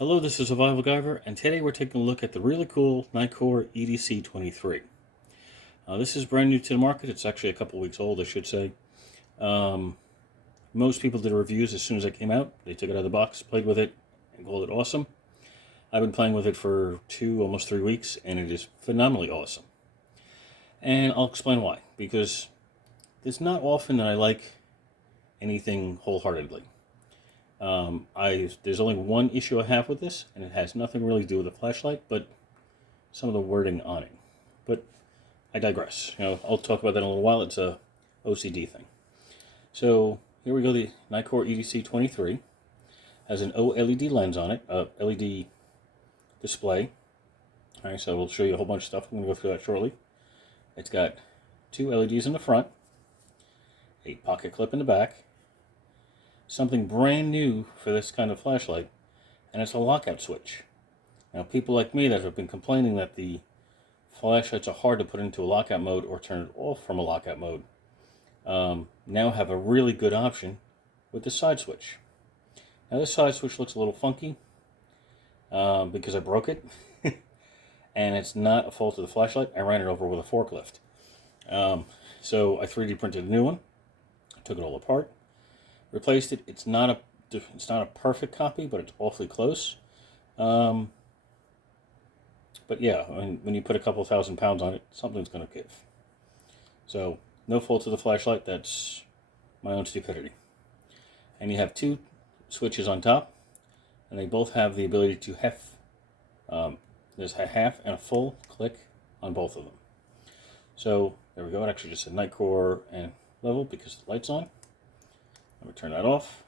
Hello, this is Survival-gyver, and today we're taking a look at the really cool Nitecore EDC23. This is brand new to the market. It's actually a couple weeks old, I should say. Most people did reviews as soon as it came out. They took it out of the box, played with it, and called it awesome. I've been playing with it for almost 3 weeks, and it is phenomenally awesome. And I'll explain why. Because it's not often that I like anything wholeheartedly. There's only one issue I have with this, and it has nothing really to do with the flashlight, but some of the wording on it. But I digress. I'll talk about that in a little while. It's a OCD thing. So here we go. The Nitecore EDC23 has an OLED lens on it, LED display. All right, so we'll show you a whole bunch of stuff. I'm going to go through that shortly. It's got 2 LEDs in the front, a pocket clip in the back, something brand new for this kind of flashlight, and it's a lockout switch. Now, people like me that have been complaining that the flashlights are hard to put into a lockout mode or turn it off from a lockout mode, now have a really good option with the side switch. Now, this side switch looks a little funky because I broke it, and it's not a fault of the flashlight. I ran it over with a forklift. So I 3D printed a new one, took it all apart, replaced it. It's not a perfect copy, but it's awfully close. But yeah, when you put a couple thousand pounds on it, something's going to give. So no fault to the flashlight. That's my own stupidity. And you have 2 switches on top, and they both have the ability to there's a half and a full click on both of them. So there we go. It actually just said Nitecore and level because the light's on. Let me turn that off.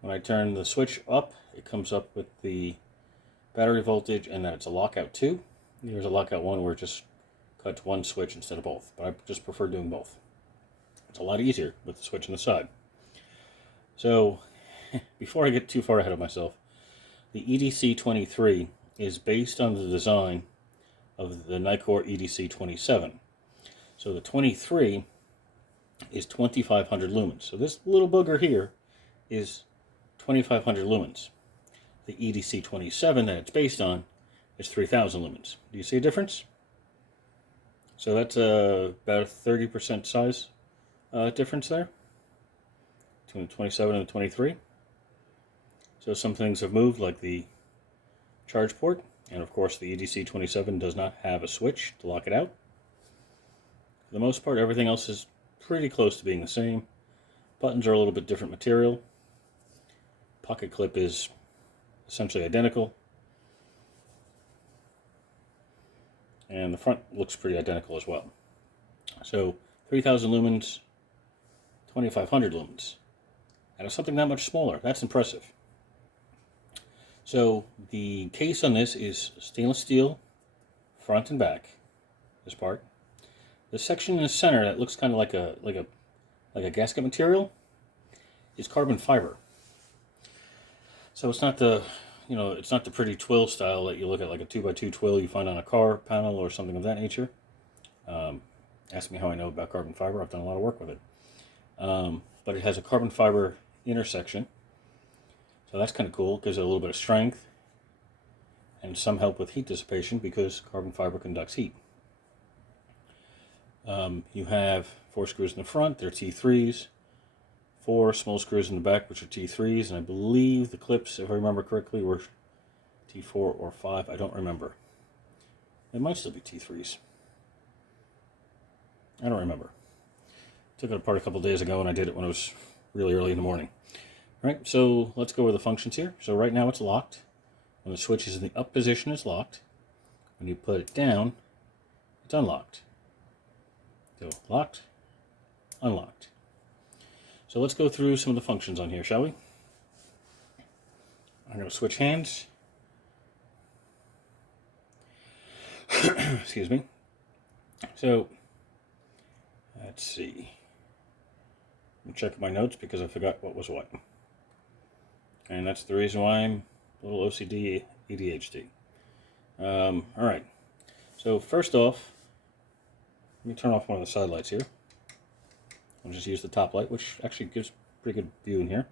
When I turn the switch up, it comes up with the battery voltage and that it's a lockout 2. There's a lockout 1 where it just cuts one switch instead of both, but I just prefer doing both. It's a lot easier with the switch on the side. So before I get too far ahead of myself, the EDC23 is based on the design of the Nitecore EDC27. So the 23 is 2500 lumens. So this little booger here is 2500 lumens. The EDC27 that it's based on is 3000 lumens. Do you see a difference? So that's about a 30% size difference there between the 27 and the 23. So some things have moved, like the charge port, and of course the EDC27 does not have a switch to lock it out. For the most part, everything else is pretty close to being the same. Buttons are a little bit different material. Pocket clip is essentially identical. And the front looks pretty identical as well. So 3000 lumens, 2500 lumens. Out of something that much smaller. That's impressive. So the case on this is stainless steel, front and back, this part. The section in the center that looks kind of like a gasket material is carbon fiber. So it's not the it's not the pretty twill style that you look at, like a 2x2 twill you find on a car panel or something of that nature. Ask me how I know about carbon fiber. I've done a lot of work with it. But it has a carbon fiber intersection. So that's kind of cool. It gives it a little bit of strength and some help with heat dissipation because carbon fiber conducts heat. You have 4 screws in the front. They're T3s. 4 small screws in the back, which are T3s. And I believe the clips, if I remember correctly, were T4 or 5. I don't remember. They might still be T3s. I don't remember. Took it apart a couple days ago, and I did it when it was really early in the morning. All right, so let's go over the functions here. So right now it's locked. When the switch is in the up position, it's locked. When you put it down, it's unlocked. So locked, unlocked. So let's go through some of the functions on here, shall we? I'm going to switch hands. Excuse me. So let's see. I'm checking my notes because I forgot what was what. And that's the reason why I'm a little OCD ADHD. All right. So first off, let me turn off one of the side lights here. I'll just use the top light, which actually gives a pretty good view in here.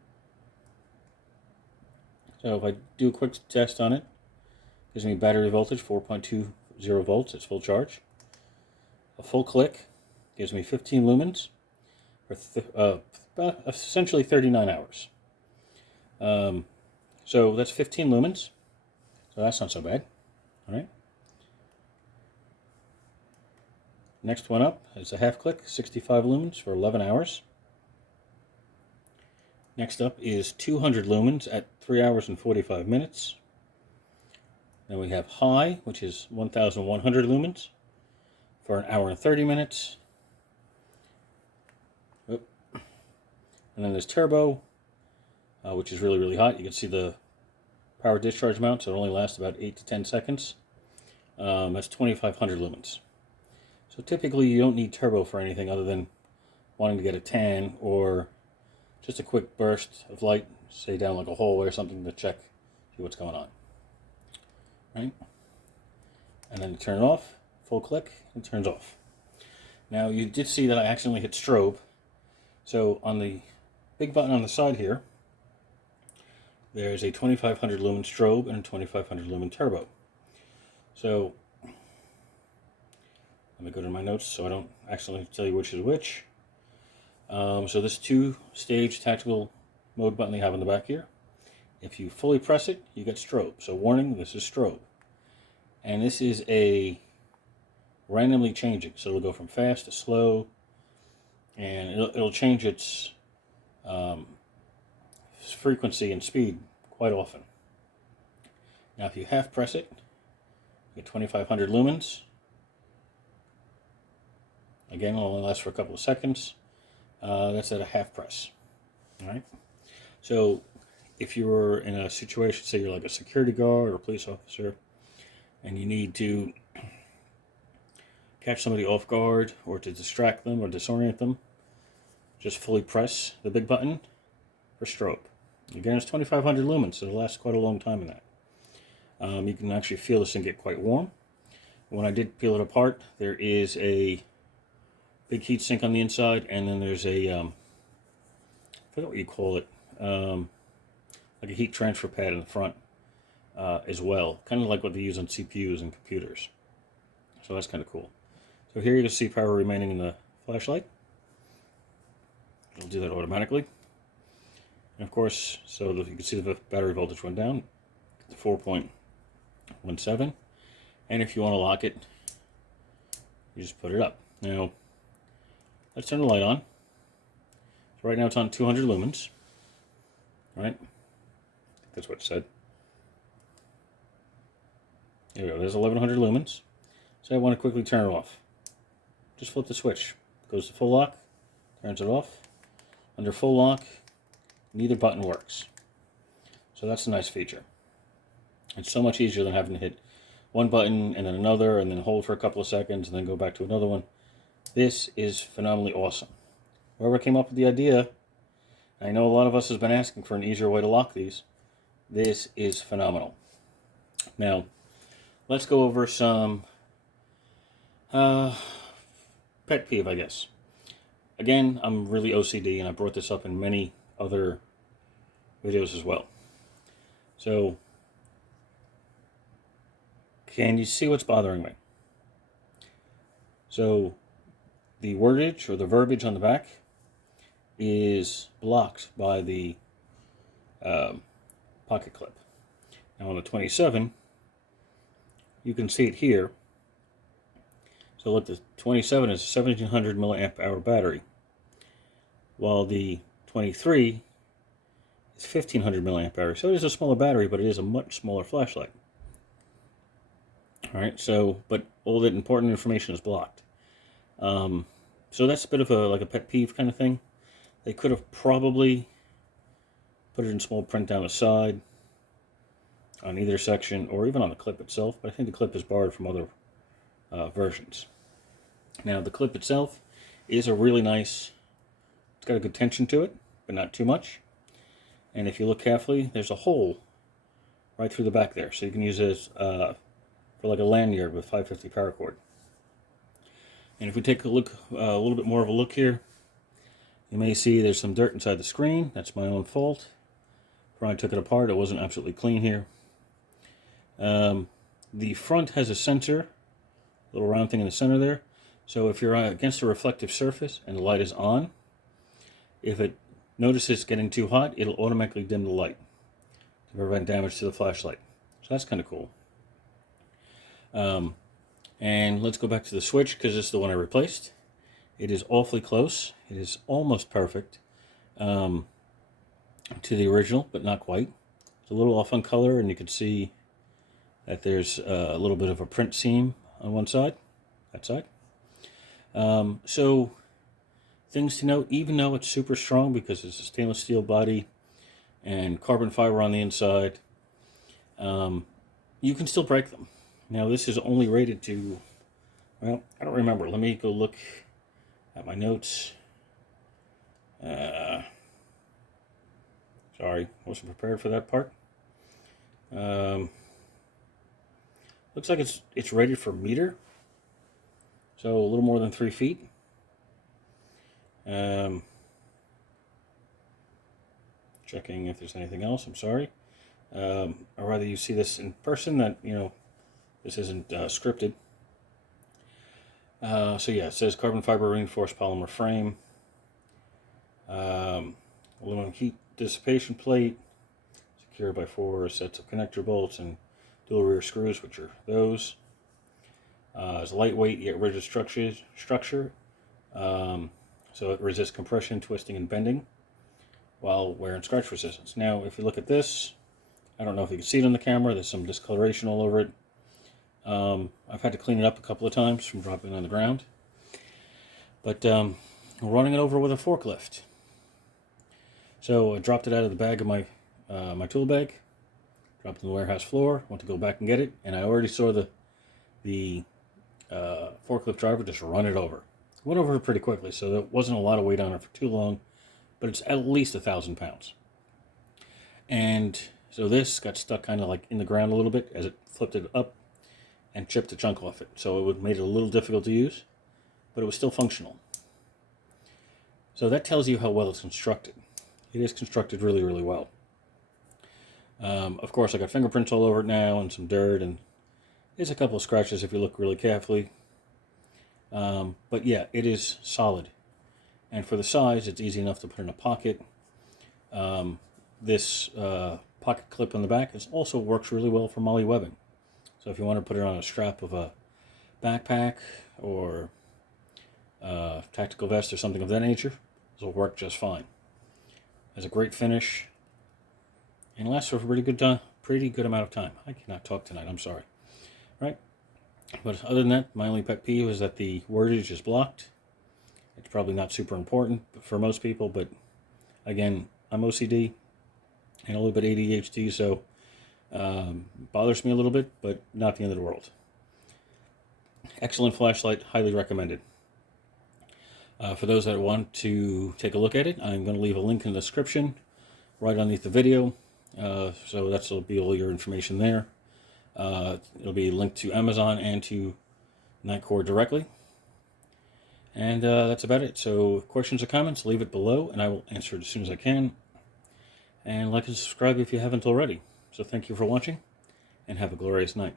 So if I do a quick test on it, gives me battery voltage 4.20 volts, it's full charge. A full click gives me 15 lumens for essentially 39 hours. So that's 15 lumens, so that's not so bad. All right. Next one up is a half click, 65 lumens for 11 hours. Next up is 200 lumens at 3 hours and 45 minutes. Then we have high, which is 1,100 lumens for an hour and 30 minutes. And then there's turbo, which is really, really hot. You can see the power discharge amount, so it only lasts about 8 to 10 seconds. That's 2,500 lumens. So typically you don't need turbo for anything other than wanting to get a tan or just a quick burst of light, say down like a hallway or something, to check, see what's going on. Right? And then you turn it off, full click, it turns off. Now you did see that I accidentally hit strobe. So on the big button on the side here, there's a 2,500 lumen strobe and a 2,500 lumen turbo. So let me go to my notes so I don't accidentally tell you which is which. So this 2-stage tactical mode button they have on the back here. If you fully press it, you get strobe. So warning, this is strobe. And this is a randomly changing. So it'll go from fast to slow, and it'll change its frequency and speed quite often. Now if you half press it, you get 2,500 lumens. Again, it'll only last for a couple of seconds. That's at a half press. All right. So if you're in a situation, say you're like a security guard or a police officer, and you need to catch somebody off guard or to distract them or disorient them, just fully press the big button for strobe. Again, it's 2,500 lumens, so it'll last quite a long time in that. You can actually feel this thing get quite warm. When I did peel it apart, there is a big heat sink on the inside, and then there's a, I forget what you call it, like a heat transfer pad in the front as well. Kind of like what they use on CPUs and computers. So that's kind of cool. So here you can see power remaining in the flashlight. It'll do that automatically. And of course, so you can see the battery voltage went down to 4.17. And if you want to lock it, you just put it up. Now, let's turn the light on. So right now it's on 200 lumens. Right? That's what it said. There we go. There's 1,100 lumens. So I want to quickly turn it off. Just flip the switch. Goes to full lock. Turns it off. Under full lock, neither button works. So that's a nice feature. It's so much easier than having to hit one button and then another and then hold for a couple of seconds and then go back to another one. This is phenomenally awesome. Whoever came up with the idea, I know a lot of us has been asking for an easier way to lock these. This is phenomenal. Now, let's go over some pet peeve, I guess. Again, I'm really OCD, and I brought this up in many other videos as well. So, can you see what's bothering me? So, the wordage or the verbiage on the back is blocked by the pocket clip. Now on the 27, you can see it here. So look, the 27 is a 1700 milliamp hour battery, while the 23 is 1500 milliamp hour. So it is a smaller battery, but it is a much smaller flashlight. All right, so, but all that important information is blocked. So that's a bit of like a pet peeve kind of thing. They could have probably put it in small print down the side on either section, or even on the clip itself, but I think the clip is borrowed from other versions. Now the clip itself is a really nice, it's got a good tension to it, but not too much. And if you look carefully, there's a hole right through the back there, so you can use it as, for like a lanyard with 550 paracord. And if we take a look, a little bit more of a look here, you may see there's some dirt inside the screen. That's my own fault. When I took it apart, it wasn't absolutely clean here. The front has a sensor, little round thing in the center there. So if you're against a reflective surface and the light is on, if it notices getting too hot, it'll automatically dim the light to prevent damage to the flashlight. So that's kind of cool. And let's go back to the switch, because this is the one I replaced. It is awfully close. It is almost perfect to the original, but not quite. It's a little off on color, and you can see that there's a little bit of a print seam on one side, that side. So things to note, even though it's super strong because it's a stainless steel body and carbon fiber on the inside, you can still break them. Now this is only rated to, well, I don't remember. Let me go look at my notes. Sorry, wasn't prepared for that part. Looks like it's rated for meter, so a little more than 3 feet. Checking if there's anything else. I'm sorry. I'd rather you see this in person. That, you know, this isn't scripted. So yeah, it says carbon fiber reinforced polymer frame, aluminum heat dissipation plate, secured by 4 sets of connector bolts and dual rear screws, which are those. It's lightweight yet rigid structure, so it resists compression, twisting, and bending, while wear and scratch resistance. Now, if you look at this, I don't know if you can see it on the camera. There's some discoloration all over it. I've had to clean it up a couple of times from dropping it on the ground. But we're running it over with a forklift. So I dropped it out of the bag of my my tool bag, dropped it on the warehouse floor, went to go back and get it, and I already saw the forklift driver just run it over. Went over it pretty quickly, so there wasn't a lot of weight on it for too long, but it's at least 1,000 pounds. And so this got stuck kind of like in the ground a little bit as it flipped it up and chipped a chunk off it. So it made it a little difficult to use, but it was still functional. So that tells you how well it's constructed. It is constructed really, really well. Of course, I got fingerprints all over it now and some dirt, and there's a couple of scratches if you look really carefully. But yeah, it is solid. And for the size, it's easy enough to put in a pocket. This pocket clip on the back also works really well for MOLLE webbing. So if you want to put it on a strap of a backpack or tactical vest or something of that nature, this will work just fine. Has a great finish and lasts for a pretty good amount of time. I cannot talk tonight, I'm sorry. Right? But other than that, my only pet peeve is that the wordage is blocked. It's probably not super important for most people, but again, I'm OCD and a little bit ADHD, so bothers me a little bit, but not the end of the world. Excellent flashlight, highly recommended. For those that want to take a look at it, I'm going to leave a link in the description right underneath the video, so that'll be all your information there. It'll be linked to Amazon and to Nitecore directly. And that's about it. So questions or comments, leave it below, and I will answer it as soon as I can. And like and subscribe if you haven't already. So thank you for watching, and have a glorious night.